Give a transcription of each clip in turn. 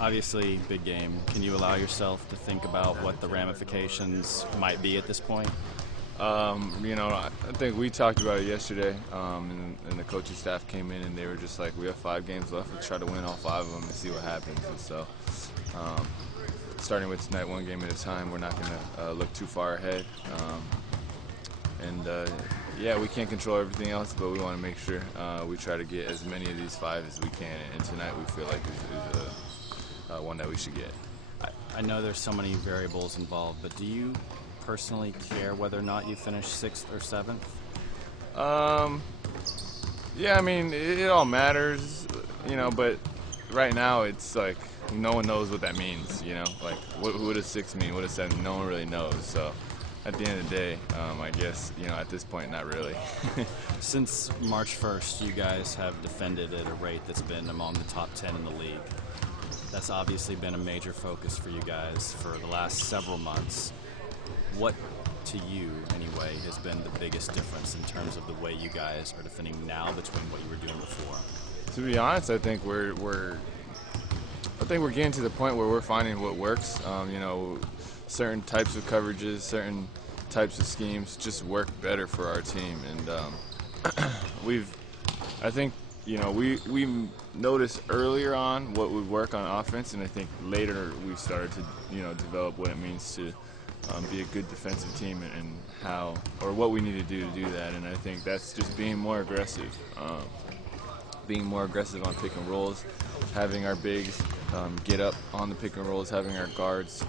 Obviously, big game. Can you allow yourself to think about what the ramifications might be at this point? I think we talked about it yesterday, and the coaching staff came in and they were just like, we have 5 games left. Let's try to win all 5 of them and see what happens. And so, starting with tonight, 1 game at a time, we're not going to look too far ahead. Yeah, we can't control everything else, but we want to make sure we try to get as many of these 5 as we can. And tonight, we feel like is one that we should get. I know there's so many variables involved, but do you personally care whether or not you finish 6th or 7th? Yeah, I mean, it all matters, but right now it's like no one knows what that means, like what does 6 mean, what does 7 mean? No one really knows. So at the end of the day, I guess, at this point, not really. Since March 1st, you guys have defended at a rate that's been among the top 10 in the league. That's obviously been a major focus for you guys for the last several months. What, to you anyway, has been the biggest difference in terms of the way you guys are defending now between what you were doing before? To be honest, I think we're getting to the point where we're finding what works. Certain types of coverages, certain types of schemes just work better for our team, and we noticed earlier on what would work on offense, and I think later we started to develop what it means to be a good defensive team and what we need to do that. And I think that's just being more aggressive on pick and rolls, having our bigs get up on the pick and rolls, having our guards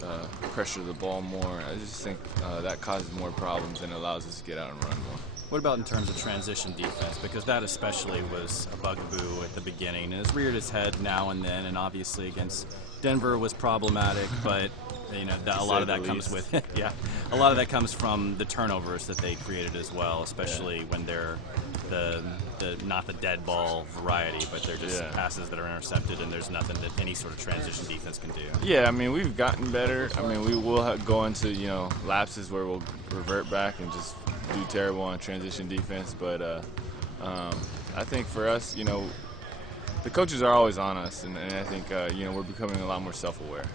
pressure the ball more. I just think that causes more problems and allows us to get out and run more. What about in terms of transition defense? Because that especially was a bugaboo at the beginning, and it's reared its head now and then, and obviously against Denver was problematic, but a lot of that comes with a lot of that comes from the turnovers that they created as well, especially when they're not the dead ball variety, but they're just passes that are intercepted, and there's nothing that any sort of transition defense can do. Yeah, I mean, we've gotten better. I mean, we will go into lapses where we'll revert back and just do terrible on transition defense, but I think for us, the coaches are always on us, and I think we're becoming a lot more self-aware.